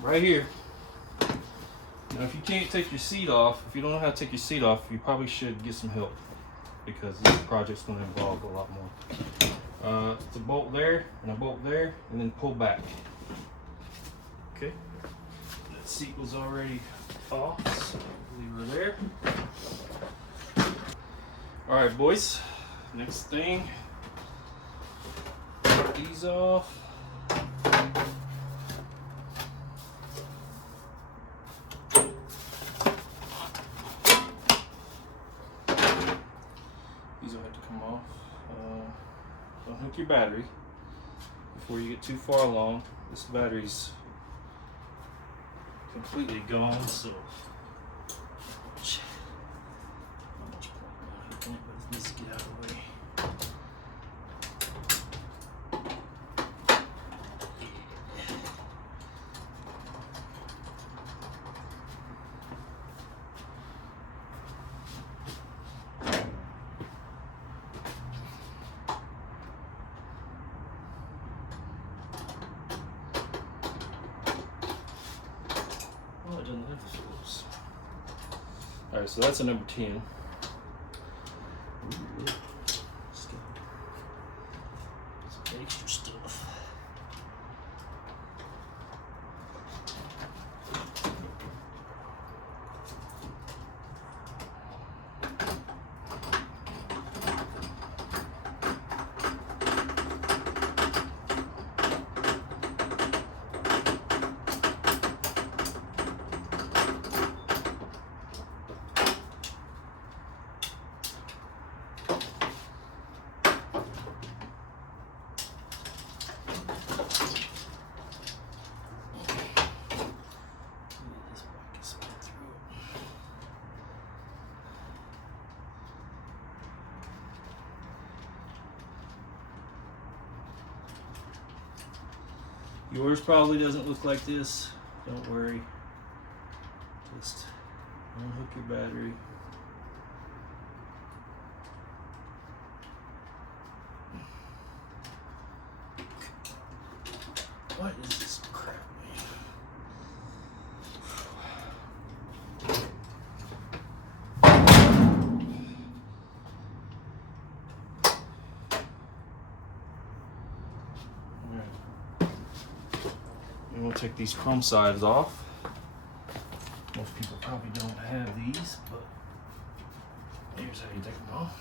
right here. Now, if you can't take your seat off, if you don't know how to take your seat off, you probably should get some help because this project's going to involve a lot more. It's a bolt there and a bolt there, and then pull back. Okay. That seat was already off, so leave her there. All right, boys. Next thing, take these off. These will have to come off. Unhook your battery before you get too far along. This battery's completely gone, so not much point in it, but it needs to get out of the way. Oh, it doesn't have the Phillips. All right, so that's a number 10. Let's get some extra stuff. Yours probably doesn't look like this. Don't worry. Just unhook your battery. What is this crap, And we'll take these chrome sides off. Most people probably don't have these, but here's how you take them off.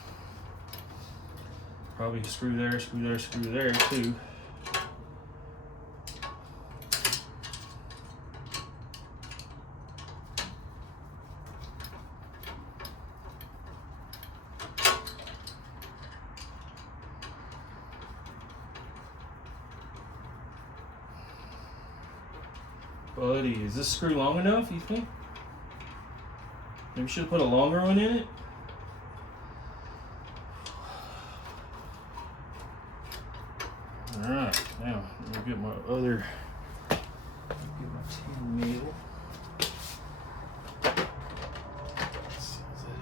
Probably screw there, screw there, screw there too. Buddy, is this screw long enough, you think? Maybe we should have put a longer one in it? Alright, now let me get my other, get my 10 mil. Let's see, is that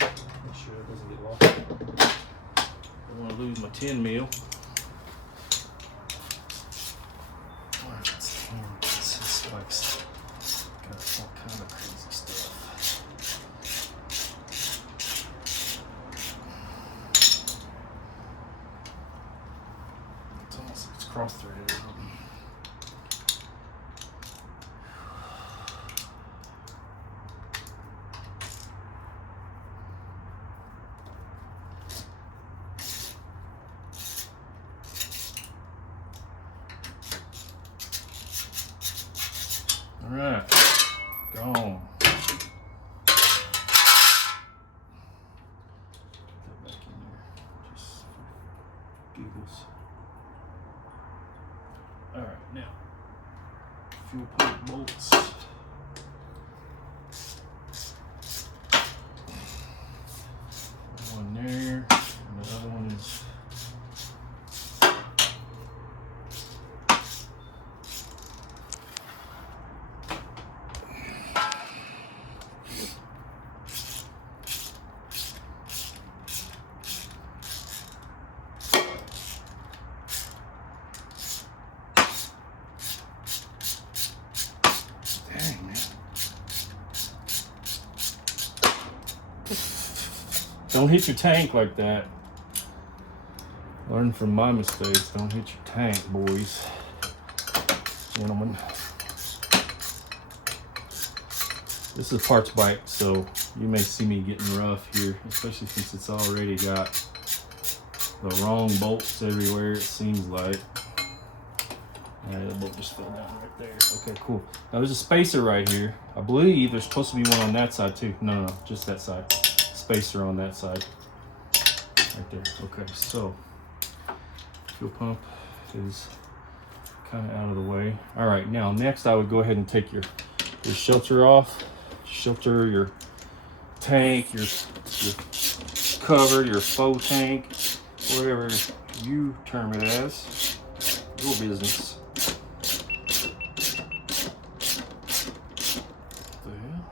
it? Make sure it doesn't get lost. I don't want to lose my 10 mil. Got all kind of crazy stuff. It's cross-threaded. All right, gone. Put that back in there, just for giggles. All right, now fuel pump bolts. One there, and the other one is. Don't hit your tank like that. Learn from my mistakes. Don't hit your tank, boys, gentlemen. This is a parts bike, so you may see me getting rough here, especially since it's already got the wrong bolts everywhere, it seems like. The bolt just fell down right there. Okay, cool. Now there's a spacer right here. I believe there's supposed to be one on that side too. No, just that side. Spacer on that side. Right there. Okay, so fuel pump is kind of out of the way. All right, now next I would go ahead and take your shelter off. Shelter, your tank, your cover, your faux tank, whatever you term it as. Your business. What the hell?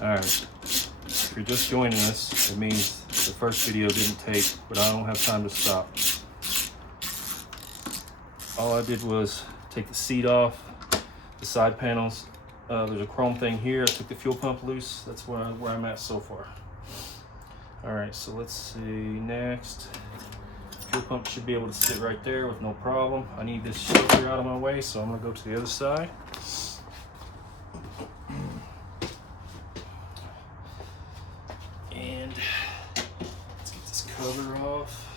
Alright. If you're just joining us, it means the first video didn't take, but I don't have time to stop. All I did was take the seat off, the side panels. There's a chrome thing here. I took the fuel pump loose. That's where I'm at so far. All right, so let's see next. Fuel pump should be able to sit right there with no problem. I need this shelter out of my way, so I'm gonna go to the other side. And let's get this cover off.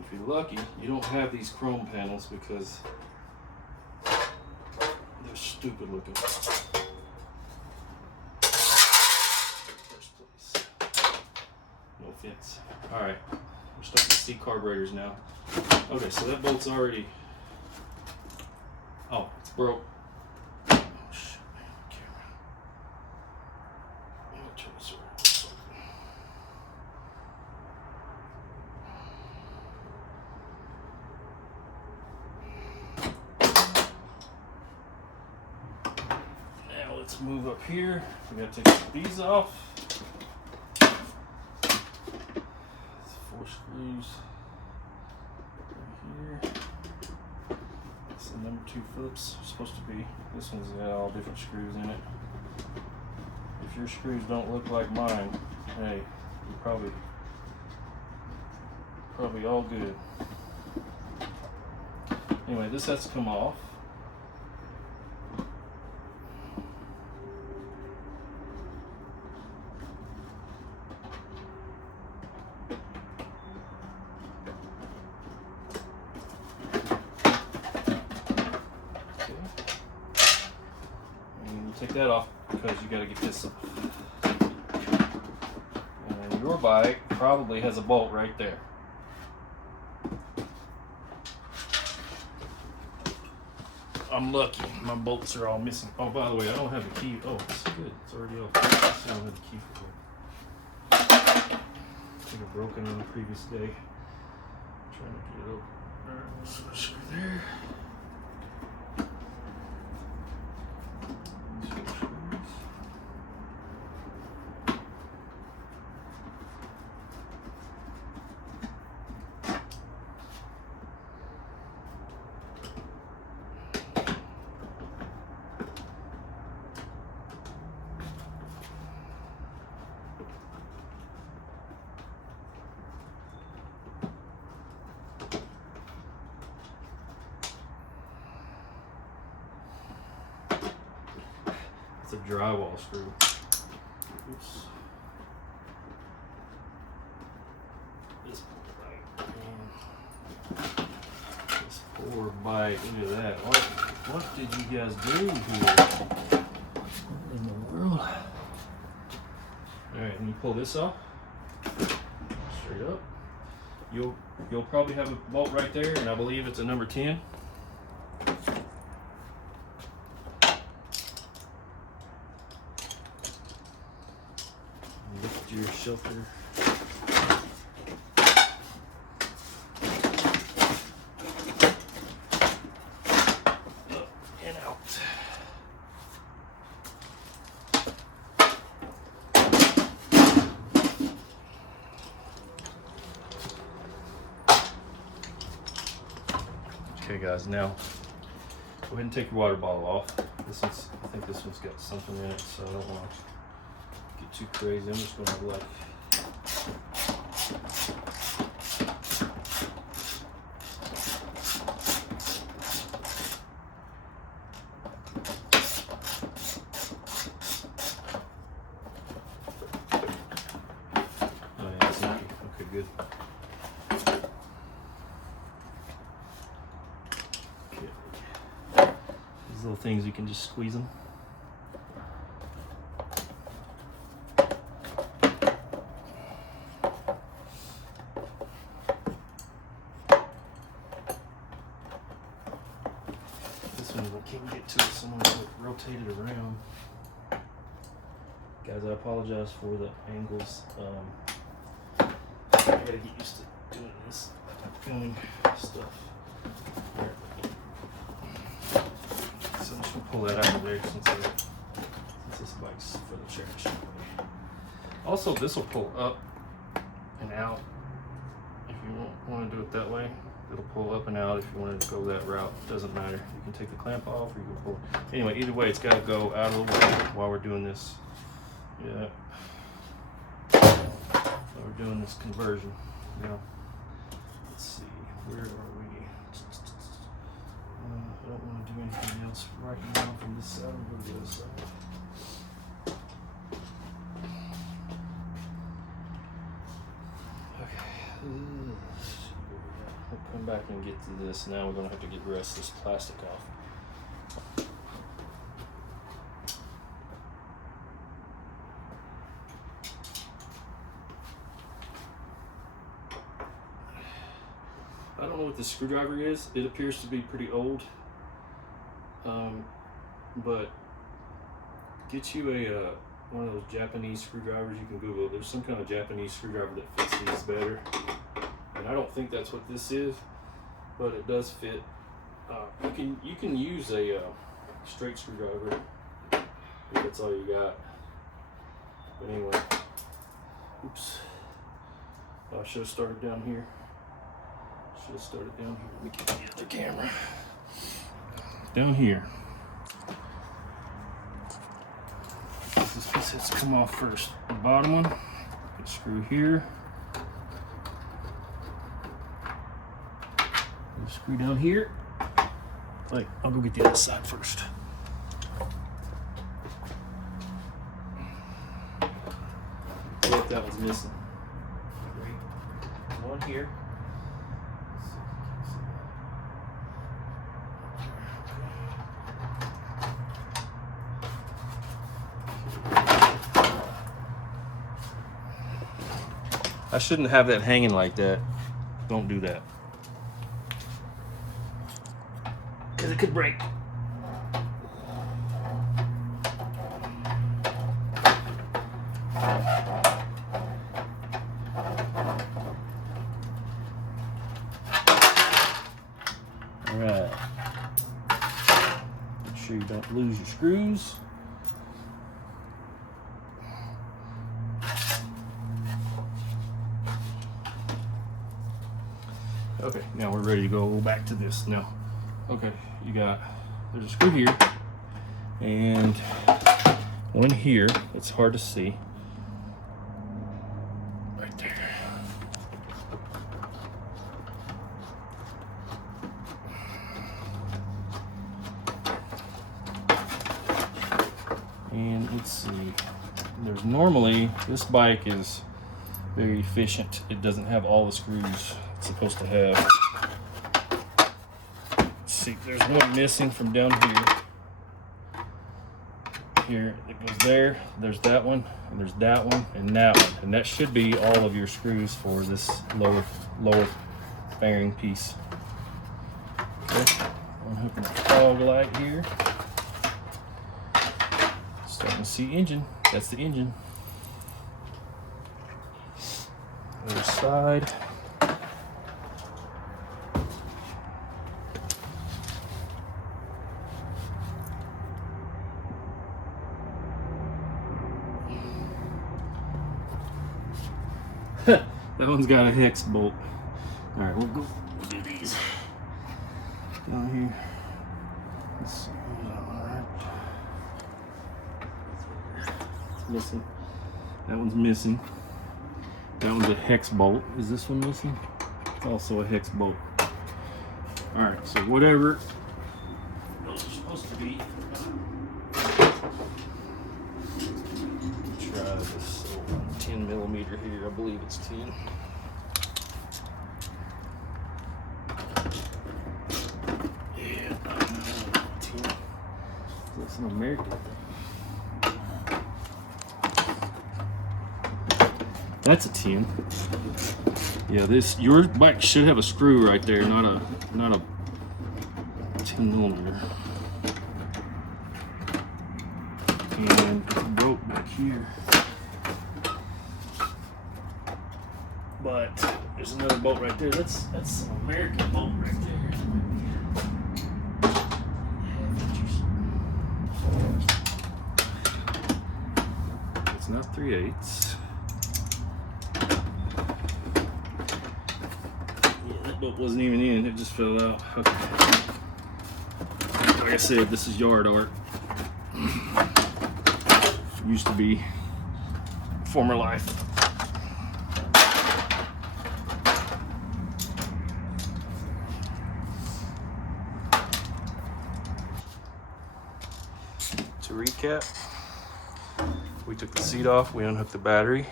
If you're lucky, you don't have these chrome panels because they're stupid looking. First place. No offense. Alright, we're starting to see carburetors now. Okay, so that bolt's already... Oh, it's broke. Oh, shit. Camera. I'm gonna turn this around. Let's move up here. We gotta take these off. It's 4 screws right here. It's the number 2 Phillips. Supposed to be. This one's got all different screws in it. If your screws don't look like mine, hey, you're probably all good. Anyway, this has to come off. Take that off because you got to get this off. And your bike probably has a bolt right there. I'm lucky. My bolts are all missing. Oh, by the way, I don't have the key. Oh, it's good. It's already off. I don't have the key for it. I think I broke it on the previous day. I'm trying to get it open. All right, so screw there. It's a drywall screw. Oops. This poor bike. This poor bike. Look at that. What did you guys do here? All right, and you pull this off straight up. You'll probably have a bolt right there, and I believe it's a number 10. Lift your shelter. Up and out. Okay guys, now go ahead and take your water bottle off. This one's, I think this one's got something in it, so I don't want to get too crazy. I'm just going to like good. Okay. These little things, you can just squeeze them. This one I can't get to it, so I'm going to rotate it around. Guys, I apologize for the angles. I gotta get used to doing this filming stuff. Right. So I'm just gonna pull that out of there since this bike's for the trash. Also, this will pull up and out if you want to do it that way. It'll pull up and out if you wanted to go that route. Doesn't matter. You can take the clamp off or you can pull it. Anyway, either way, it's got to go out of the way while we're doing this. Yeah. We're doing this conversion. Now, let's see, where are we? I don't want to do anything else right now from this side. I'm going to do this side. Okay. We'll come back and get to this. Now we're going to have to get the rest of this plastic off. I don't know what this screwdriver is. It appears to be pretty old, but get you a one of those Japanese screwdrivers. You can Google it. There's some kind of Japanese screwdriver that fits these better, and I don't think that's what this is, but it does fit. You can use a straight screwdriver if that's all you got. But anyway, oops. I should have started down here. Should have started down here. Let me get the other camera. Down here. This piece has to come off first. The bottom one, get screw here. Screw down here. Like, I'll go get the other side first. Look, that one's missing. Great. One here. I shouldn't have that hanging like that. Don't do that. Because it could break. Alright. Make sure you don't lose your screws. Okay, now we're ready to go back to this now. Okay, there's a screw here and one here. It's hard to see. Right there. And let's see, there's normally, this bike is very efficient. It doesn't have all the screws it's supposed to have. Let's see, there's one missing from down here. here that goes there. There's that one, and there's that one, and that one. And that should be all of your screws for this lower fairing piece. Okay, unhooking the fog light here. Starting to see engine. That's the engine. Other side. That one's got a hex bolt. All right, we'll do these down here. Let's see. All right. Missing. That one's missing. That one's a hex bolt. Is this one missing? It's also a hex bolt. All right, so whatever those are supposed to be. Try this 10 millimeter here. I believe it's 10. Yeah, 10. That's an American. That's a 10. Yeah, your bike should have a screw right there, not a 10 millimeter. And it's broke back here. But there's another bolt right there. That's an American bolt right there. It's not 3/8. Bolt wasn't even in, it just fell out. Okay. Like I said, this is yard art. Used to be former life. To recap, we took the seat off, we unhooked the battery.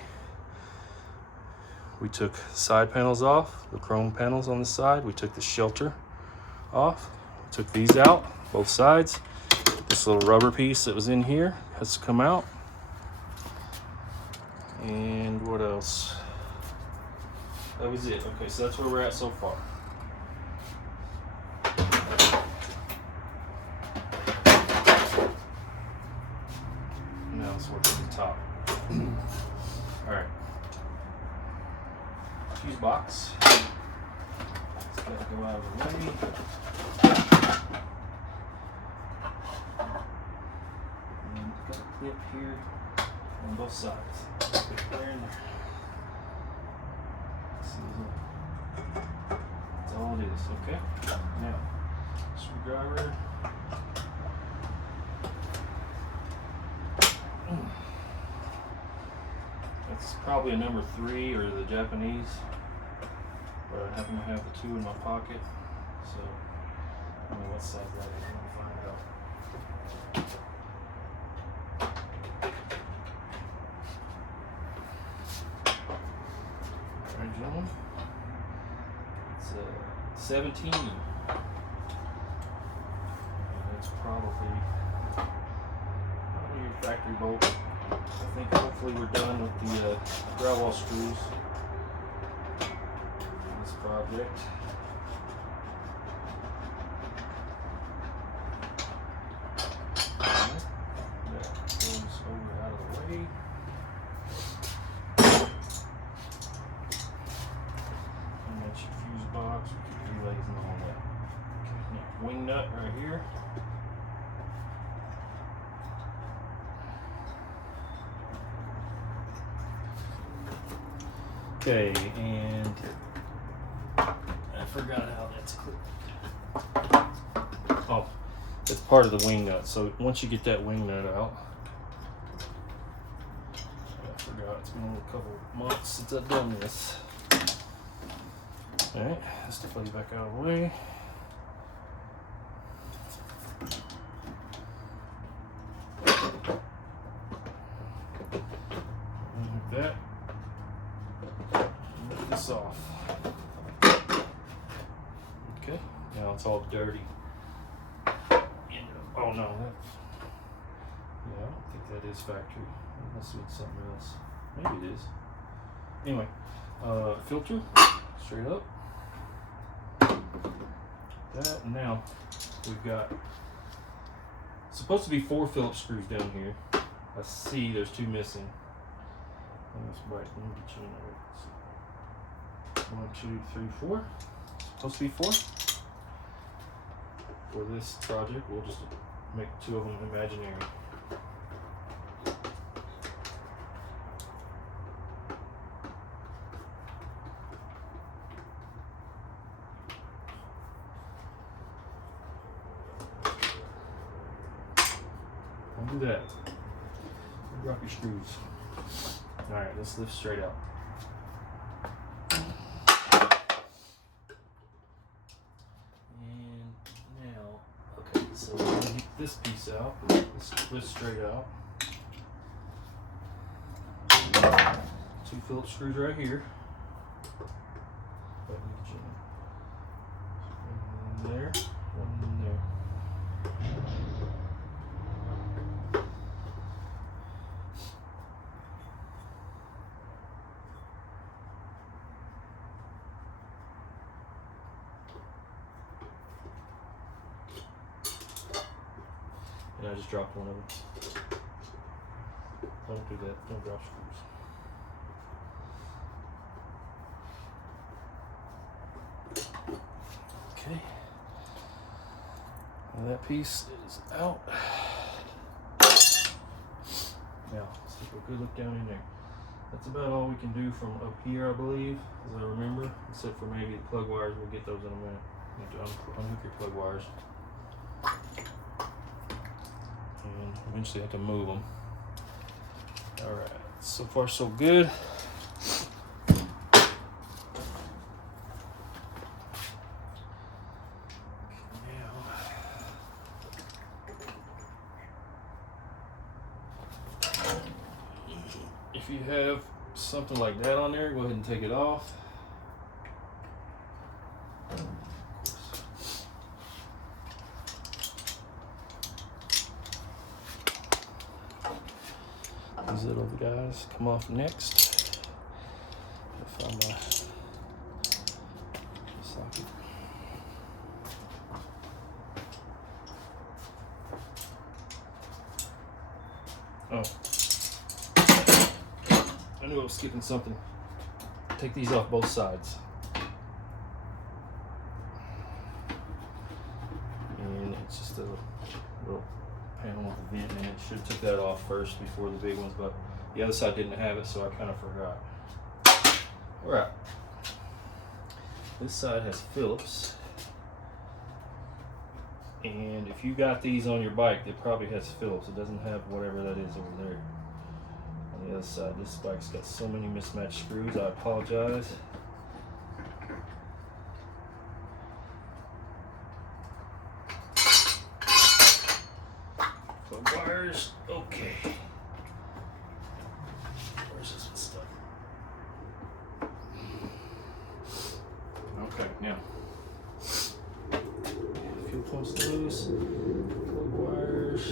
We took side panels off, the chrome panels on the side. We took the shelter off. We took these out, both sides. This little rubber piece that was in here has to come out. And what else? That was it. Okay, so that's where we're at so far. Now let's work at the top. All right. Fuse box. It's got to go out of the way. And got a clip here on both sides. There and there. That's all it is, okay? Now, screwdriver. That's probably a number 3 or the Japanese, but I happen to have the 2 in my pocket, so I don't know what size that is. Let me find out. Alright, gentlemen, it's a 17. It's probably your factory bolt. I think hopefully we're done with the drywall screws in this project. Alright, that goes over out of the way. And that's your fuse box with your relays and all that. Okay, now wing nut right here. Okay, and I forgot how that's clipped. Oh, it's part of the wing nut. So once you get that wing nut out, I forgot, it's been a couple months since I've done this. All right, let's play back out of the way. Like that. This off. Okay, now it's all dirty. Oh no, yeah, I don't think that is factory. It must have been something else. Maybe it is. Anyway, filter, straight up. That, now we've got, supposed to be 4 Phillips screws down here. I see there's 2 missing. That's right. Let me get you in there. 1, 2, 3, 4. Supposed to be 4. For this project, we'll just make 2 of them imaginary. Don't do that. Drop your screws. Alright, let's lift straight out. And now, okay, so we're going to get this piece out. Let's lift straight out. 2 Phillips screws right here. One in there, one in there. And I just dropped one of them. Don't do that. Don't drop screws. Okay. Now that piece is out. Now, let's take a good look down in there. That's about all we can do from up here, I believe, as I remember. Except for maybe the plug wires. We'll get those in a minute. You have to unhook your plug wires. And eventually have to move them. Alright, so far so good. If you have something like that on there, go ahead and take it off. These little guys come off next. I'll find my socket. Oh. I knew I was skipping something. Take these off both sides. And it's just a little panel with a vent in it. Should have took that off first before the big ones, but the other side didn't have it, so I kind of forgot. Alright. This side has Phillips. And if you got these on your bike, it probably has Phillips. It doesn't have whatever that is over there. On the other side, this bike's got so many mismatched screws, I apologize. Plug wires, okay. Where's this one stuck? Okay, now. Fuel pumps loose, plug wires,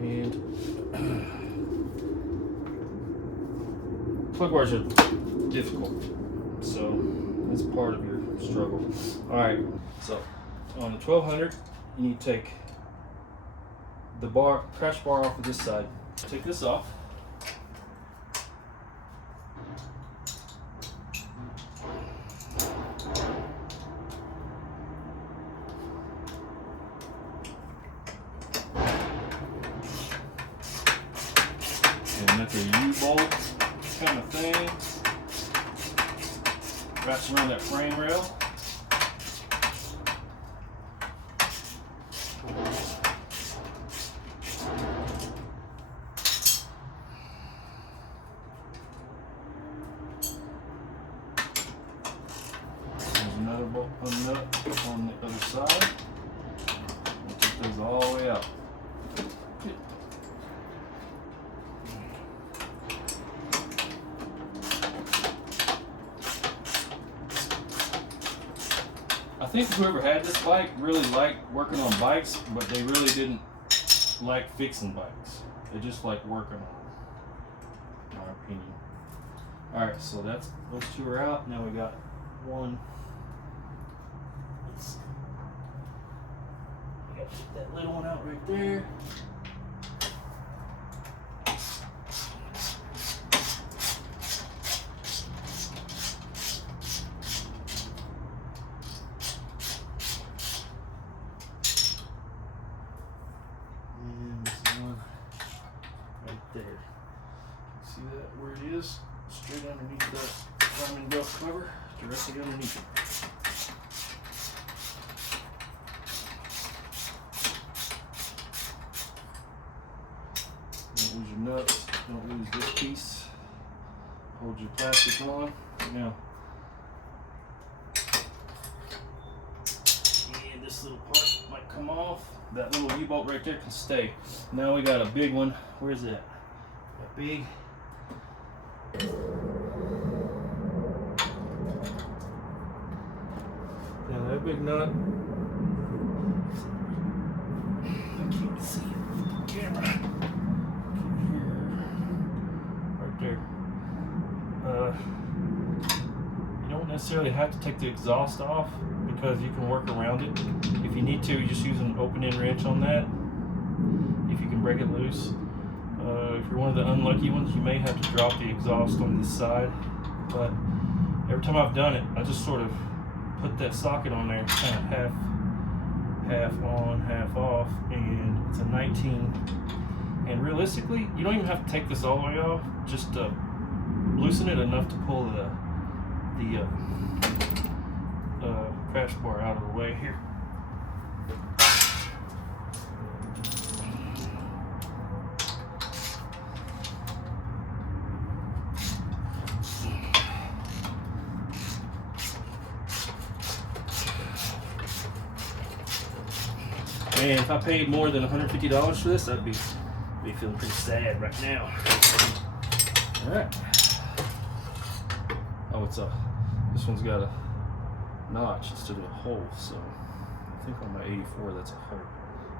and plug wires are difficult, so that's part of your struggle. All right, so on the 1200, you need to take the bar, crash bar off of this side. Take this off. And that's a U-bolt kind of thing. Wraps around that frame rail. There's another bolt, nut on the other side. We'll take those all the way out. I think whoever had this bike really liked working on bikes, but they really didn't like fixing bikes. They just like working on them, in my opinion. Alright, so that's those two are out. Now we got one. Let's see. I gotta take that little one out right there. And this one right there. See that where it is? Straight underneath that diamond belt cover, directly underneath it. Don't lose your nuts, don't lose this piece. Hold your plastic on. Now, and this little part might come off. That little U-bolt right there can stay. Now we got a big one. Where's that? That big. Now that big nut, I can't see it with the camera. Right there. You don't necessarily have to take the exhaust off because you can work around it. If you need to, you just use an open-end wrench on that. If you can break it loose. If you're one of the unlucky ones, you may have to drop the exhaust on this side. But every time I've done it, I just sort of put that socket on there, kind of half on, half off, and it's a 19. And realistically, you don't even have to take this all the way off. Just loosen it enough to pull the crash bar out of the way here. Man, if I paid more than $150 for this, I'd be feeling pretty sad right now. All right. Oh, this one's got a notch instead of a hole, so I think on my 84 that's a hole,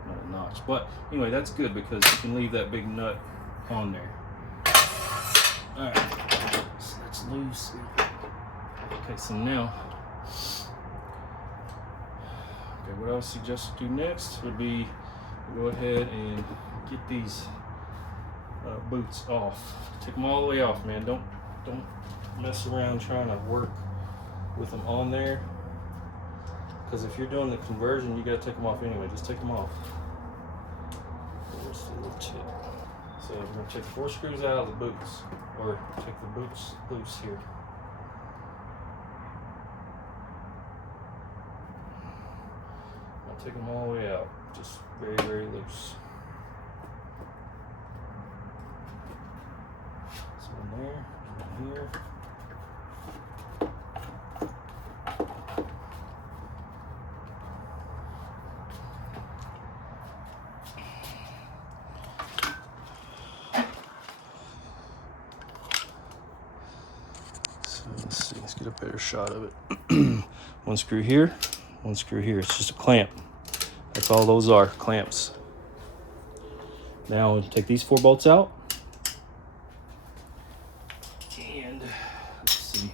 not a notch. But anyway, that's good because you can leave that big nut on there. All right, so that's loose. Okay, so now. What I would suggest to do next would be go ahead and get these boots off. Take them all the way off, man. Don't mess around trying to work with them on there, because if you're doing the conversion, you got to take them off anyway. Just take them off. There's the little tip. So we're going to take 4 screws out of the boots, or take the boots loose here. Take them all the way out, just very, very loose. So in there, in here. So let's see, let's get a better shot of it. One screw here, one screw here. It's just a clamp. That's all those are, clamps. Now we'll take these 4 bolts out. And let's see.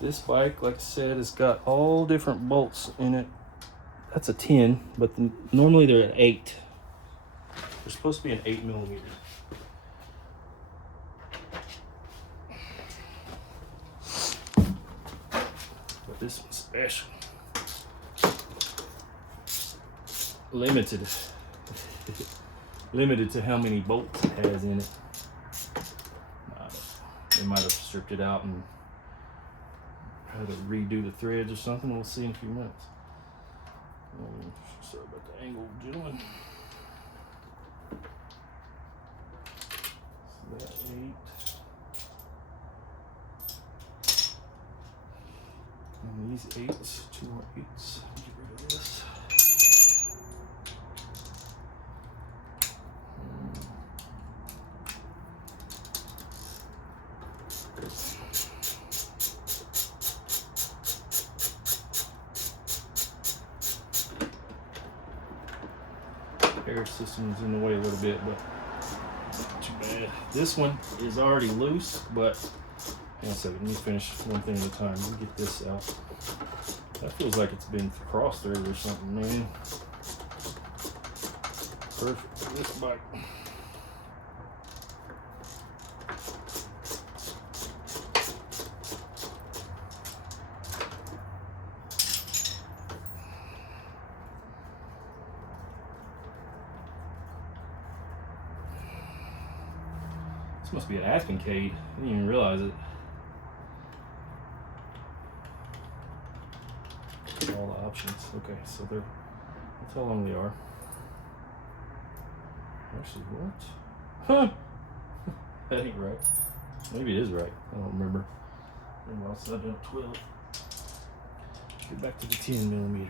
This bike, like I said, has got all different bolts in it. That's a 10, but normally they're an 8. They're supposed to be an 8mm. But this one's special. Limited to how many bolts it has in it. They might have stripped it out and had to redo the threads or something. We'll see in a few minutes. Sorry about the angle, gentlemen. So that 8. And these 8s, 2 more 8s. Get rid of this. Air system's in the way a little bit, but This one is already loose, but hang on a second, let me finish one thing at a time. Let me get this out. That feels like it's been cross-threaded or something, man. Perfect for this bike. This must be an Aspencade. I didn't even realize it. All the options. Okay, so that's how long they are. Actually, what? Huh? That ain't right. Maybe it is right. I don't remember. Maybe I'll set it up 12. Get back to the 10mm.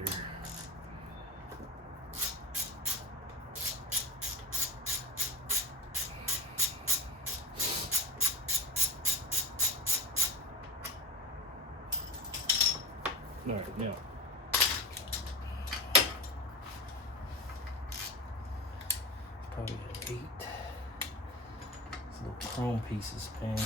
All right, now. Probably an 8. These little chrome pieces, man.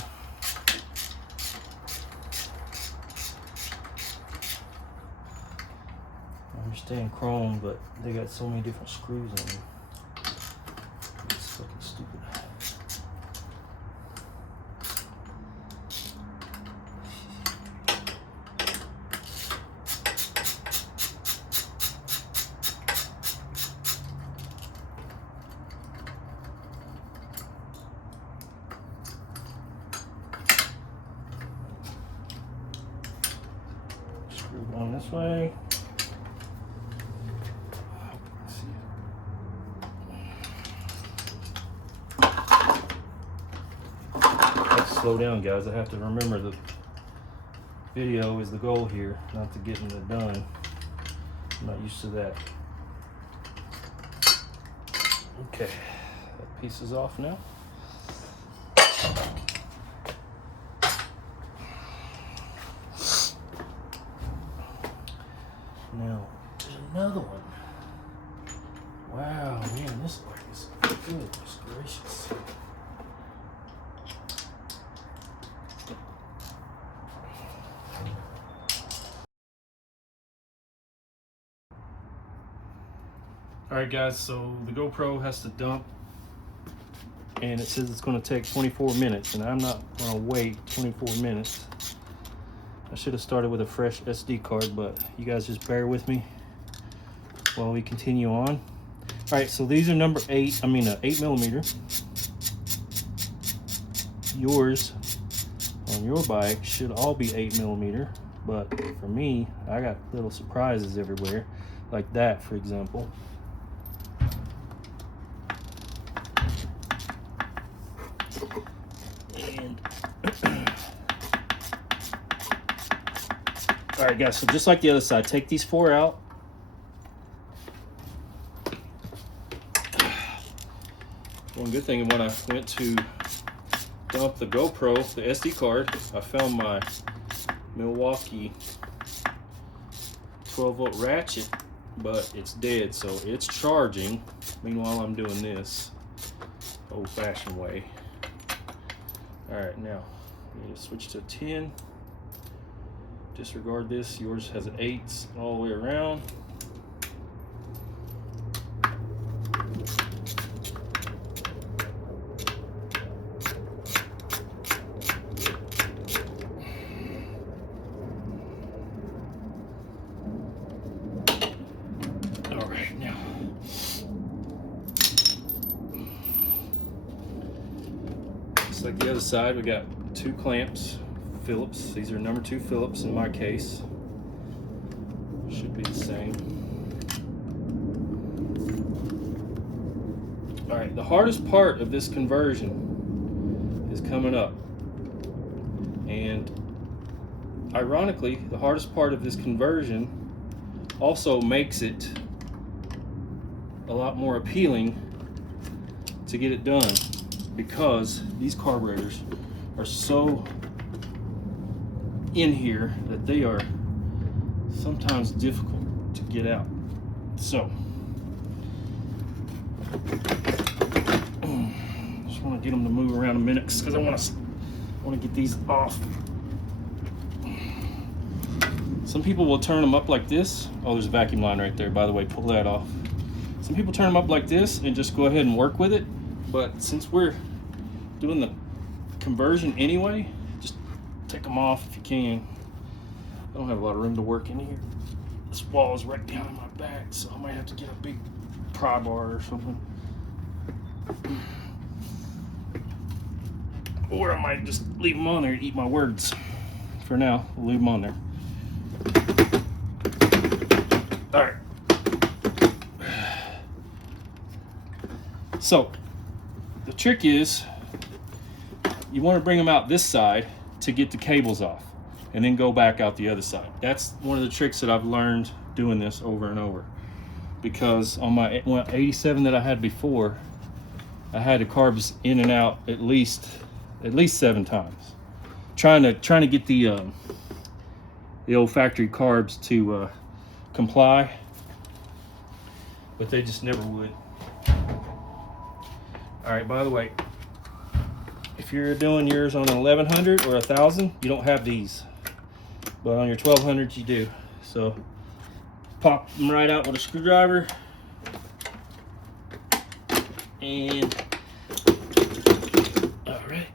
I understand chrome, but they got so many different screws in them. It's fucking stupid. On this way. Let's slow down, guys. I have to remember the video is the goal here, not to getting it done. I'm not used to that. Okay, that piece is off now. Now, there's another one. Wow, man, this bike is goodness gracious. Alright guys, so the GoPro has to dump and it says it's going to take 24 minutes and I'm not going to wait 24 minutes. I should have started with a fresh SD card, but you guys just bear with me while we continue on. All right, so these are number 8mm. Yours on your bike should all be 8mm, but for me, I got little surprises everywhere, like that, for example. And all right, guys, so just like the other side, take these 4 out. One good thing, when I went to dump the GoPro, the SD card, I found my Milwaukee 12-volt ratchet, but it's dead, so it's charging. Meanwhile, I'm doing this old-fashioned way. All right, now, we need to switch to 10. Disregard this. Yours has an 8 all the way around. All right, now. Just like the other side, we got 2 clamps. Phillips. These are number 2 Phillips in my case. Should be the same. All right, the hardest part of this conversion is coming up. And ironically, the hardest part of this conversion also makes it a lot more appealing to get it done, because these carburetors are so in here that they are sometimes difficult to get out. So just want to get them to move around a minute because I want to get these off. Some people will turn them up like this. Oh, there's a vacuum line right there, by the way. Pull that off. Some people turn them up like this and just go ahead and work with it. But since we're doing the conversion anyway, just take them off if you can. I don't have a lot of room to work in here. This wall is right down in my back, so I might have to get a big pry bar or something. Or I might just leave them on there and eat my words. For now, we'll leave them on there. All right. So, the trick is, you want to bring them out this side to get the cables off, and then go back out the other side. That's one of the tricks that I've learned doing this over and over. Because on my 87 that I had before, I had the carbs in and out at least 7 times, trying to get the old factory carbs to comply, but they just never would. All right, by the way, if you're doing yours on an 1100 or 1000, you don't have these, but on your 1200s you do. So pop them right out with a screwdriver, and all right.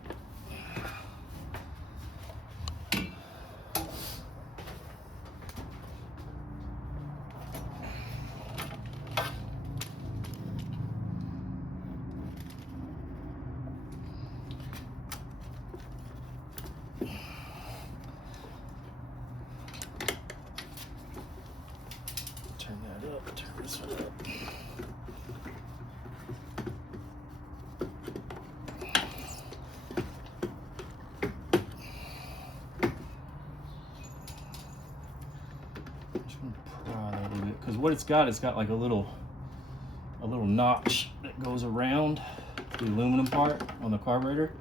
Turn that up, turn this one up. Because what it's got like a little notch that goes around the aluminum part on the carburetor.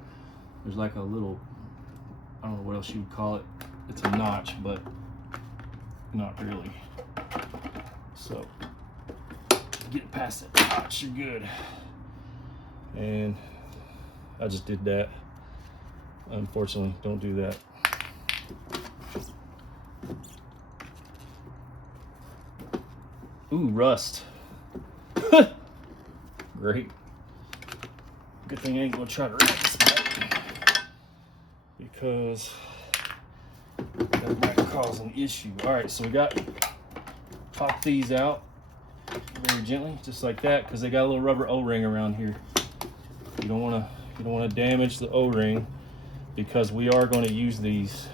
There's like a little, I don't know what else you would call it. It's a notch, but not really. So get it past that notch, you're good. And I just did that. Unfortunately, don't do that. Ooh, rust. Great. Good thing I ain't gonna try to wrap this back, because that might cause an issue. All right, so we got, pop these out very gently, just like that, because they got a little rubber O-ring around here. You don't want to damage the O-ring, because we are going to use these.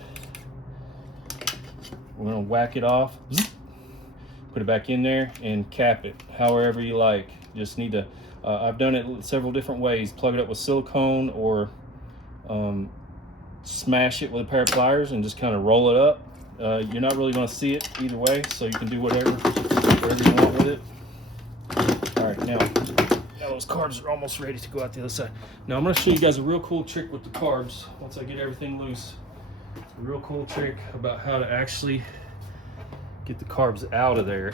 We're going to whack it off, put it back in there, and cap it however you like. Just need to, I've done it several different ways. Plug it up with silicone, or smash it with a pair of pliers and just kind of roll it up. You're not really going to see it either way, so you can do whatever you want with it. All right, now those carbs are almost ready to go out the other side. Now I'm going to show you guys a real cool trick with the carbs once I get everything loose. It's a real cool trick about how to actually get the carbs out of there,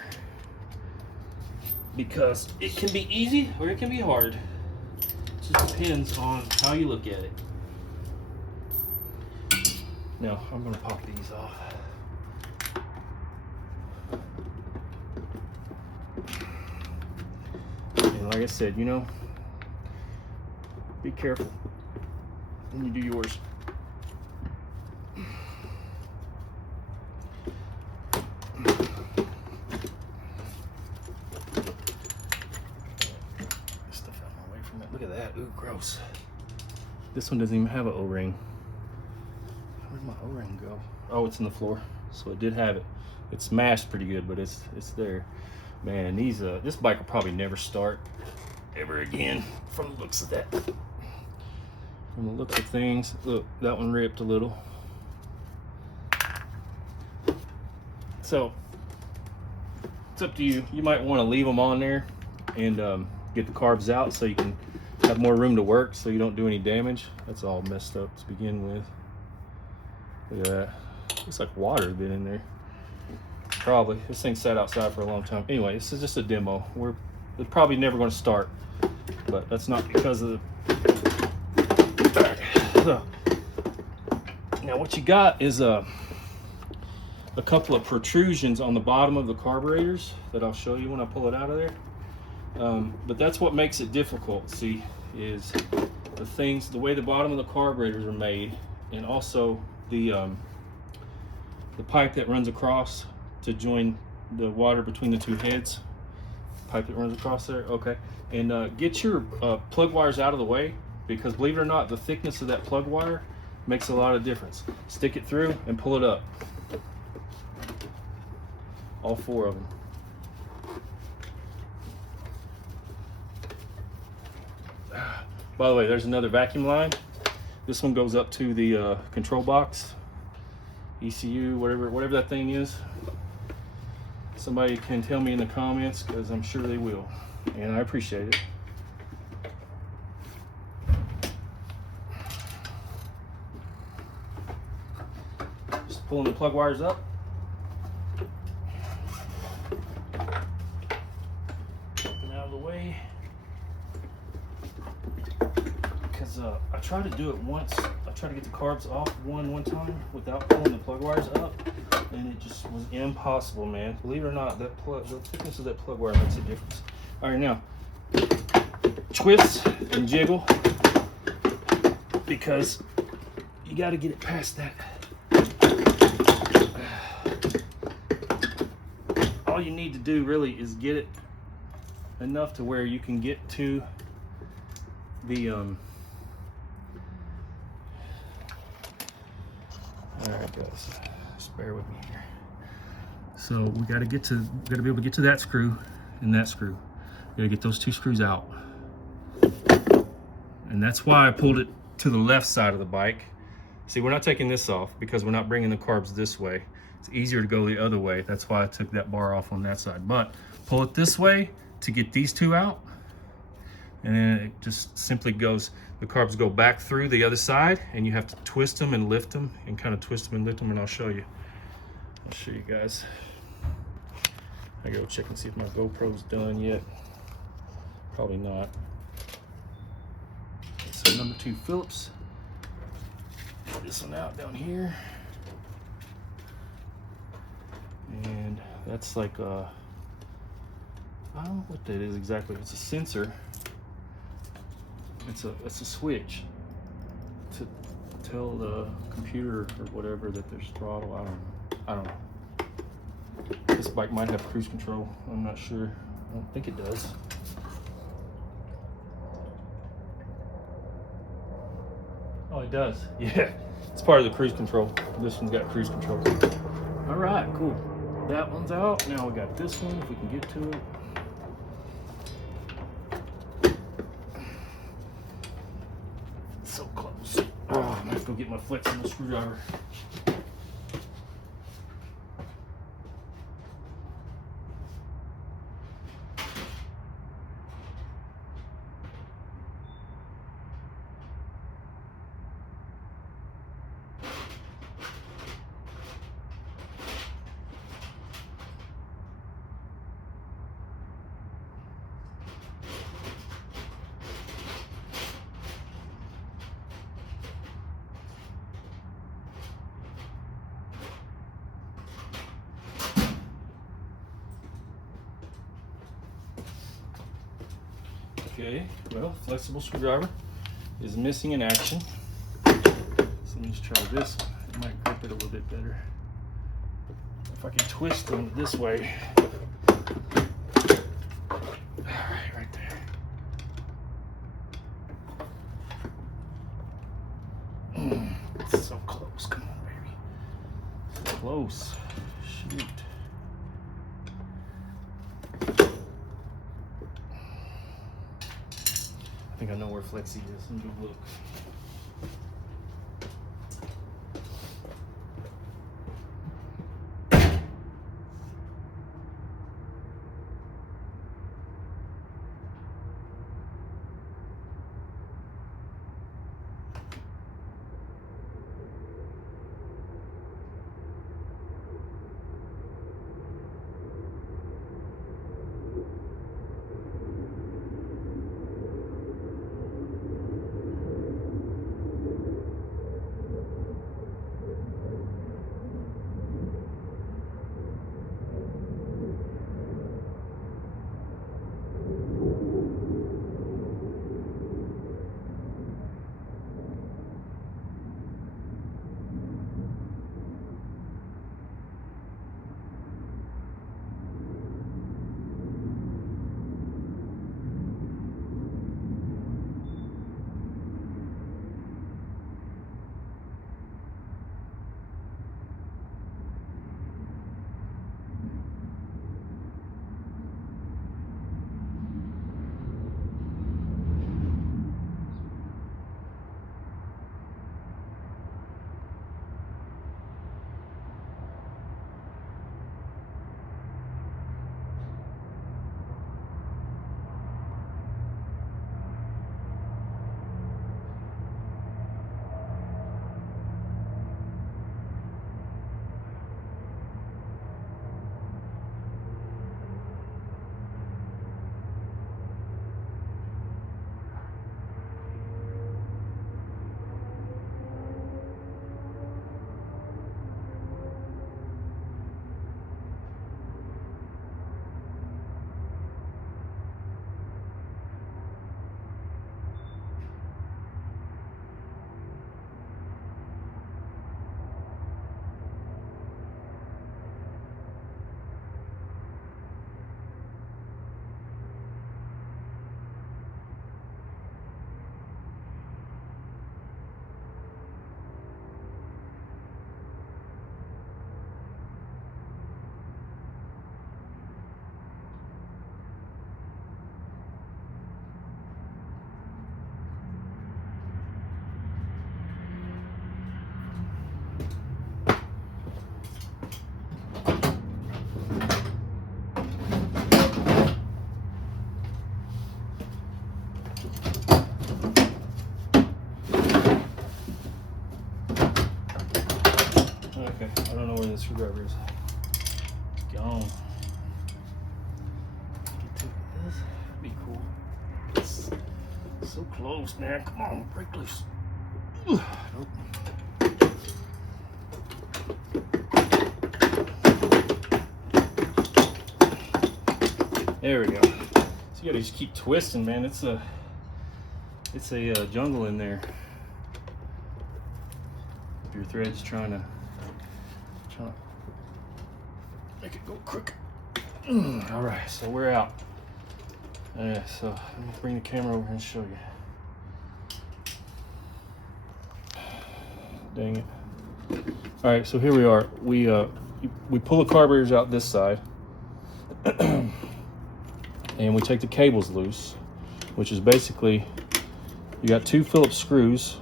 because it can be easy or it can be hard. It just depends on how you look at it. Now I'm going to pop these off. And like I said, you know, be careful when you do yours. Stuff out my way from that. Look at that. Ooh, gross. This one doesn't even have an O-ring. Where'd my O-ring go? Oh, it's in the floor. So it did have it. It's smashed pretty good, but it's there. Man, these this bike will probably never start ever again from the looks of that. From the looks of things. Look, that one ripped a little. So it's up to you. You might want to leave them on there and get the carbs out so you can have more room to work, so you don't do any damage. That's all messed up to begin with. Look at that. Looks like water been in there. Probably. This thing sat outside for a long time. Anyway, this is just a demo. They're probably never going to start, but that's not because of So now what you got is a couple of protrusions on the bottom of the carburetors that I'll show you when I pull it out of there. But that's what makes it difficult, see, is the way the bottom of the carburetors are made, and also the pipe that runs across to join the water between the two heads. Pipe that runs across there, okay. And get your plug wires out of the way, because believe it or not, the thickness of that plug wire makes a lot of difference. Stick it through and pull it up. All 4 of them. By the way, there's another vacuum line. This one goes up to the control box, ECU, whatever that thing is. Somebody can tell me in the comments, because I'm sure they will, and I appreciate it. Just pulling the plug wires up. Out of the way. Because I tried to do it once. I tried to get the carbs off one time without pulling the plug wires up, and it just was impossible, man. Believe it or not, the thickness of that plug wire makes a difference. All right, now twist and jiggle, because you got to get it past that. All you need to do really is get it enough to where you can get to the all right, guys, just bear with me here. So we got to be able to get to that screw and that screw. We got to get those 2 screws out, and that's why I pulled it to the left side of the bike. See, we're not taking this off because we're not bringing the carbs this way. It's easier to go the other way. That's why I took that bar off on that side. But pull it this way to get these 2 out, and then it just simply goes, the carbs go back through the other side, and you have to twist them and lift them, and kind of twist them and lift them, and I'll show you guys. I gotta go check and see if my GoPro's done yet. Probably not. So number 2 Phillips. Get this one out down here. And that's like I don't know what that is exactly. It's a sensor. It's a switch to tell the computer or whatever that there's throttle. I don't know. This bike might have cruise control. I'm not sure. I don't think it does. Oh, it does. Yeah, it's part of the cruise control. This one's got cruise control. All right, cool. That one's out. Now we got this one, if we can get to it. So close. Oh, I'm gonna have to go get my flexible screwdriver. Okay, well, flexible screwdriver is missing in action. So let me just try this one. It might grip it a little bit better. If I can twist them this way. Alright, right there. It's so close. Come on, baby. So close. Shoot. I think I know where Flexi is. Let me go look. Okay, I don't know where this screwdriver is. It's gone. Get to this. Be cool. It's so close, man. Come on, break loose. Nope. There we go. So you gotta just keep twisting, man. It's a jungle in there. If your thread's trying to make it go crooked. All right, so we're out. Yeah, so let me bring the camera over and show you. Dang it. All right, so here we are. We pull the carburetors out this side, and we take the cables loose, which is basically, you got 2 Phillips screws,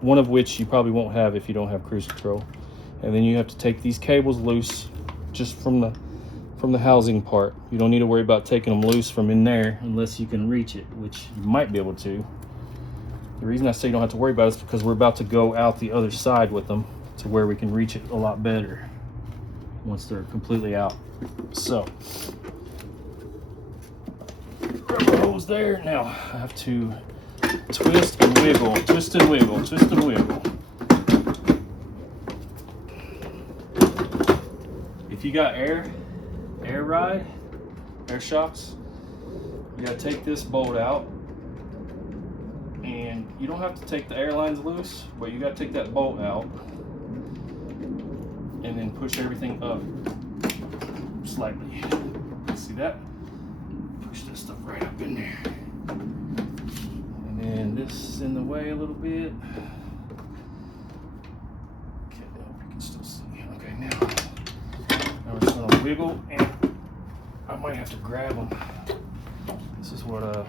one of which you probably won't have if you don't have cruise control. And then you have to take these cables loose just from the housing part. You don't need to worry about taking them loose from in there unless you can reach it, which you might be able to. The reason I say you don't have to worry about it is because we're about to go out the other side with them to where we can reach it a lot better once they're completely out. So, rubber hose there. Now I have to twist and wiggle, twist and wiggle, twist and wiggle. If you got air shocks, you gotta take this bolt out, and you don't have to take the air lines loose, but you gotta take that bolt out and then push everything up slightly. See that? Push this stuff right up in there. And then this is in the way a little bit. Okay, I hope you can still see. Okay, now we're just gonna wiggle, and I might have to grab them. This is what the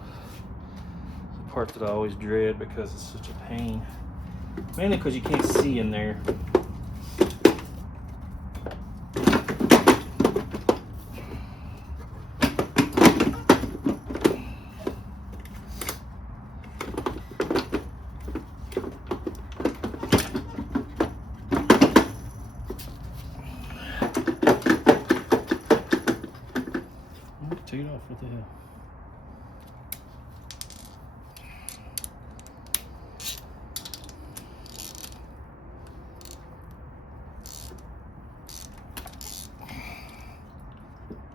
part that I always dread because it's such a pain. Mainly because you can't see in there. Take it off, what the hell?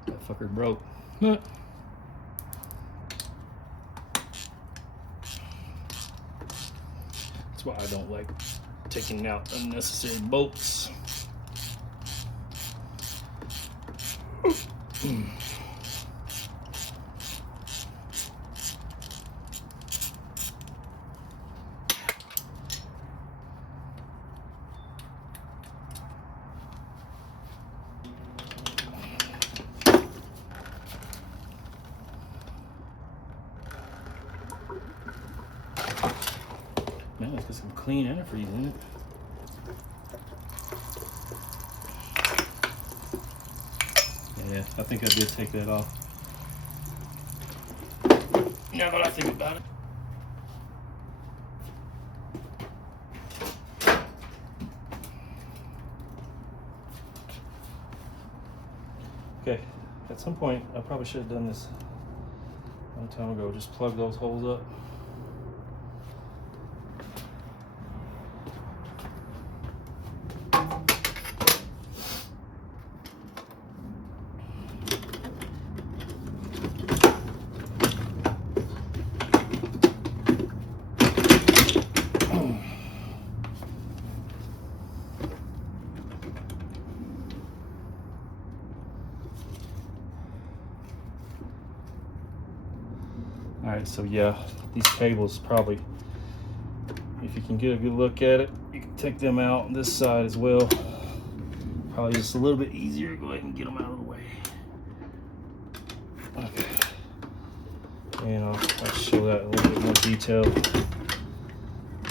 That fucker broke. That's why I don't like taking out unnecessary bolts. Man, let's get some clean antifreeze in it. Yeah, I think I did take that off. Now that I think about it. Okay, at some point I probably should have done this a long time ago. Just plug those holes up. Alright, so yeah, these cables probably, if you can get a good look at it, you can take them out on this side as well. Probably just a little bit easier. Go ahead and get them out of the way. Okay. And I'll show that in a little bit more detail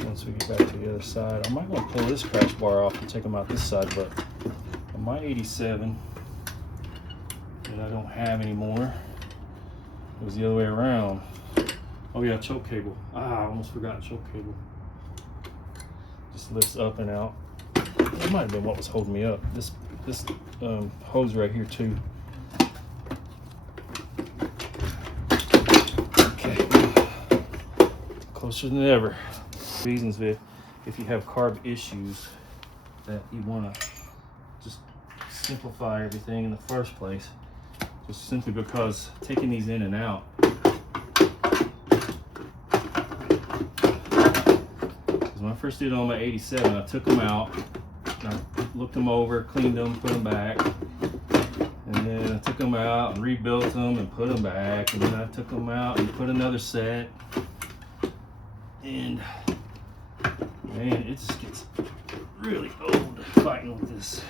once we get back to the other side. I might want to pull this crash bar off and take them out this side, but on my 87 that I don't have anymore, it was the other way around. Oh yeah, choke cable. I almost forgot choke cable. Just lifts up and out. And That might have been what was holding me up. This hose right here too. Okay, closer than ever. Reasons that if you have carb issues that you want to just simplify everything in the first place, just simply because taking these in and out, when I first did it on my 87, I took them out, I looked them over, cleaned them, put them back, and then I took them out and rebuilt them and put them back, and then I took them out and put another set, and man, it just gets really old fighting with this.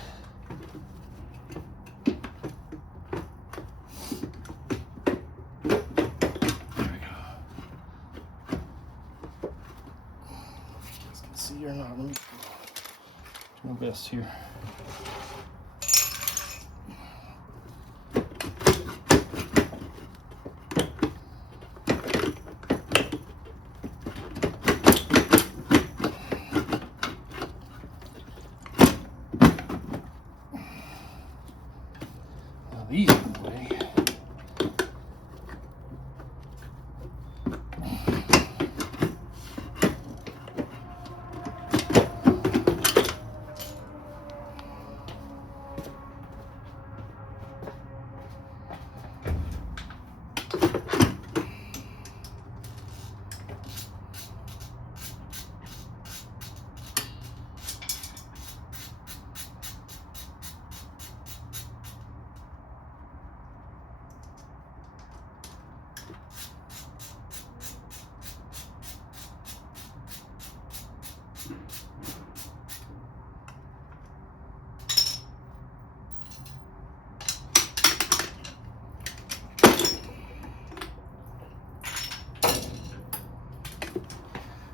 Or not. Let me do my best here. Now these are the way.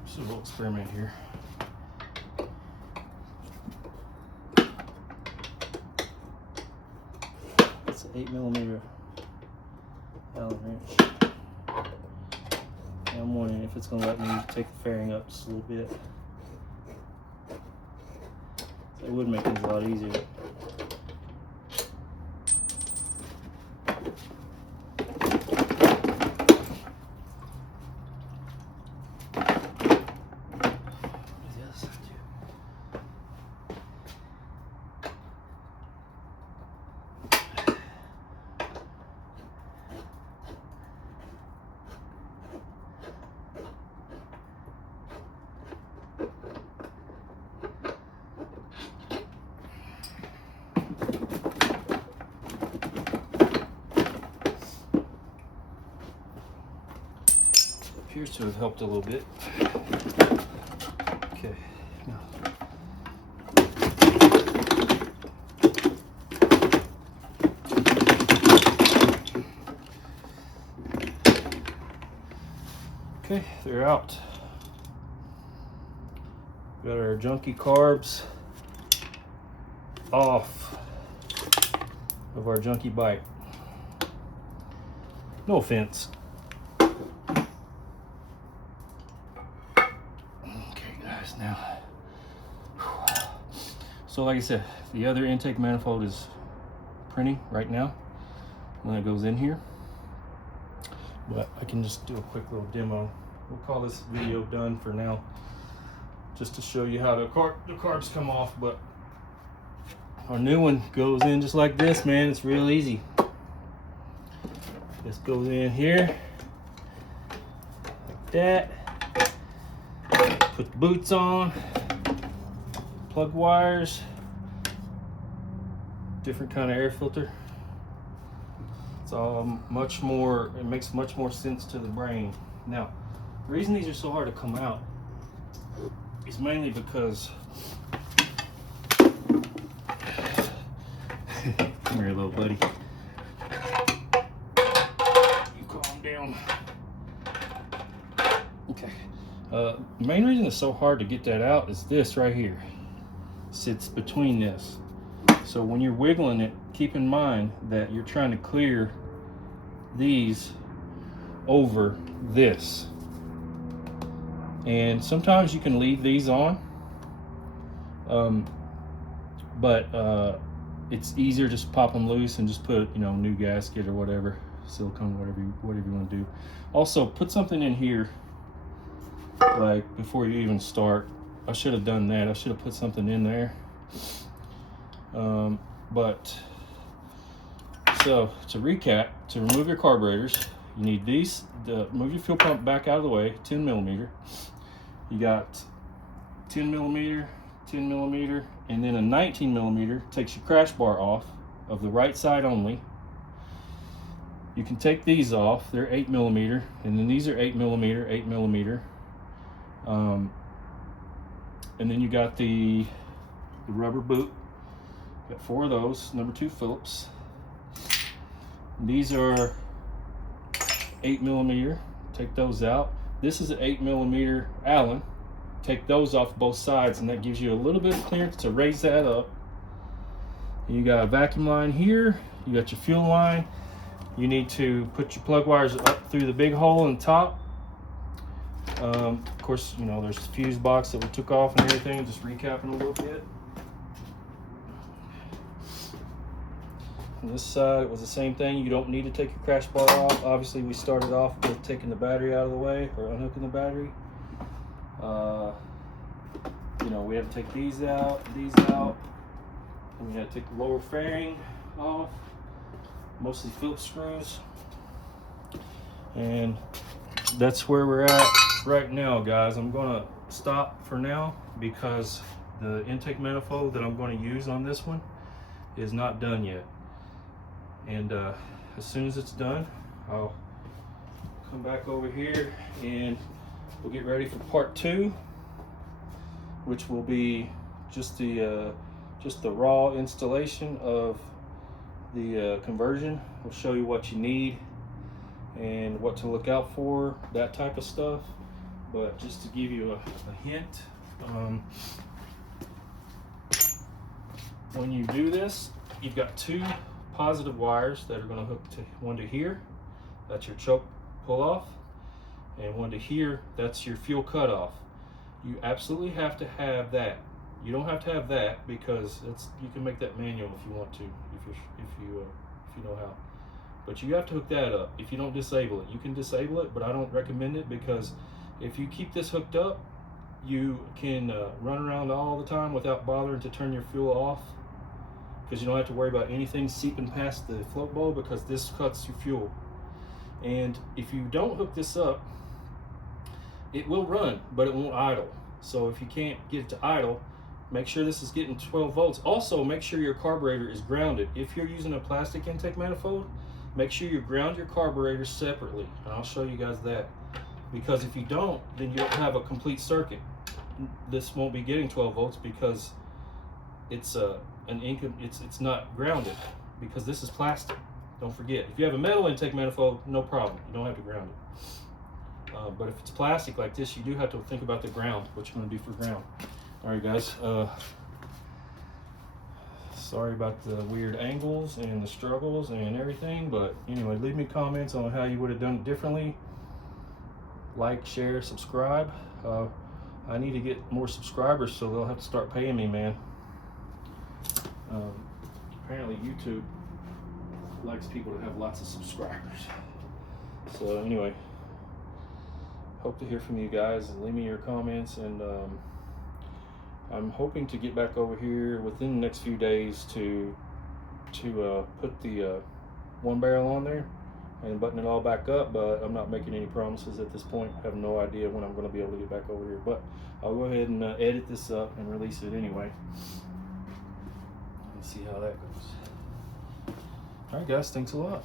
Just a little experiment here. It's an 8mm Allen wrench. And I'm wondering if it's going to let me take the fairing up just a little bit. It would make things a lot easier. Appears to have helped a little bit. Okay, now. Okay, they're out. Got our junky carbs off of our junky bike. No offense. Now, so like I said, the other intake manifold is printing right now when it goes in here, but I can just do a quick little demo. We'll call this video done for now, just to show you how the carbs come off. But our new one goes in just like this, man. It's real easy. This goes in here like that. Put the boots on, plug wires, different kind of air filter. It's all much more, it makes much more sense to the brain. Now, the reason these are so hard to come out is mainly because, come here little buddy, you calm down. Okay. The main reason it's so hard to get that out is this right here. Sits between this. So when you're wiggling it, keep in mind that you're trying to clear these over this. And sometimes you can leave these on. but it's easier just pop them loose and just put, you know, new gasket or whatever, silicone, whatever you want to do. Also, put something in here, like before you even start. I should have done that. I should have put something in there. But so to recap, to remove your carburetors, you need these. Move your fuel pump back out of the way, 10 millimeter. You got 10 millimeter, 10 millimeter, and then a 19 millimeter takes your crash bar off of the right side only. You can take these off, they're 8 millimeter, and then these are 8 millimeter, 8 millimeter. And then you got the rubber boot. Got 4 of those, number 2 Phillips. These are 8 millimeter, take those out. This is an 8 millimeter Allen. Take those off both sides, and that gives you a little bit of clearance to raise that up. You got a vacuum line here, you got your fuel line. You need to put your plug wires up through the big hole in the top. Of course, you know, there's the fuse box that we took off and everything, just recapping a little bit. On this side, it was the same thing. You don't need to take your crash bar off. Obviously, we started off with taking the battery out of the way, or unhooking the battery. You know, we had to take these out, and we had to take the lower fairing off, mostly Phillips screws. And that's where we're at right now, guys. I'm gonna stop for now because the intake manifold that I'm going to use on this one is not done yet. And as soon as it's done, I'll come back over here and we'll get ready for part 2, which will be just the raw installation of the conversion. We'll show you what you need and what to look out for, that type of stuff. But just to give you a hint, when you do this, you've got 2 positive wires that are going to hook to one to here, that's your choke pull off, and one to here, that's your fuel cutoff. You absolutely have to have that. You don't have to have that because you can make that manual if you want to, if you know how. But you have to hook that up. If you don't disable it, you can disable it, but I don't recommend it, because if you keep this hooked up, you can run around all the time without bothering to turn your fuel off, because you don't have to worry about anything seeping past the float bowl, because this cuts your fuel. And if you don't hook this up, it will run, but it won't idle. So if you can't get it to idle, make sure this is getting 12 volts. Also, make sure your carburetor is grounded. If you're using a plastic intake manifold, make sure you ground your carburetor separately, and I'll show you guys that. Because if you don't, then you don't have a complete circuit. This won't be getting 12 volts because it's it's not grounded, because this is plastic. Don't forget, if you have a metal intake manifold, no problem, you don't have to ground it. But if it's plastic like this, you do have to think about the ground, what you're going to do for ground. All right, guys. Sorry about the weird angles and the struggles and everything, but anyway, leave me comments on how you would have done it differently. Like, share, subscribe. I need to get more subscribers, so they'll have to start paying me, man. Apparently YouTube likes people to have lots of subscribers. So anyway, hope to hear from you guys, and leave me your comments. And I'm hoping to get back over here within the next few days to put the 1 barrel on there and button it all back up, but I'm not making any promises at this point. I have no idea when I'm going to be able to get back over here, but I'll go ahead and edit this up and release it anyway. Let's see how that goes. All right, guys, thanks a lot.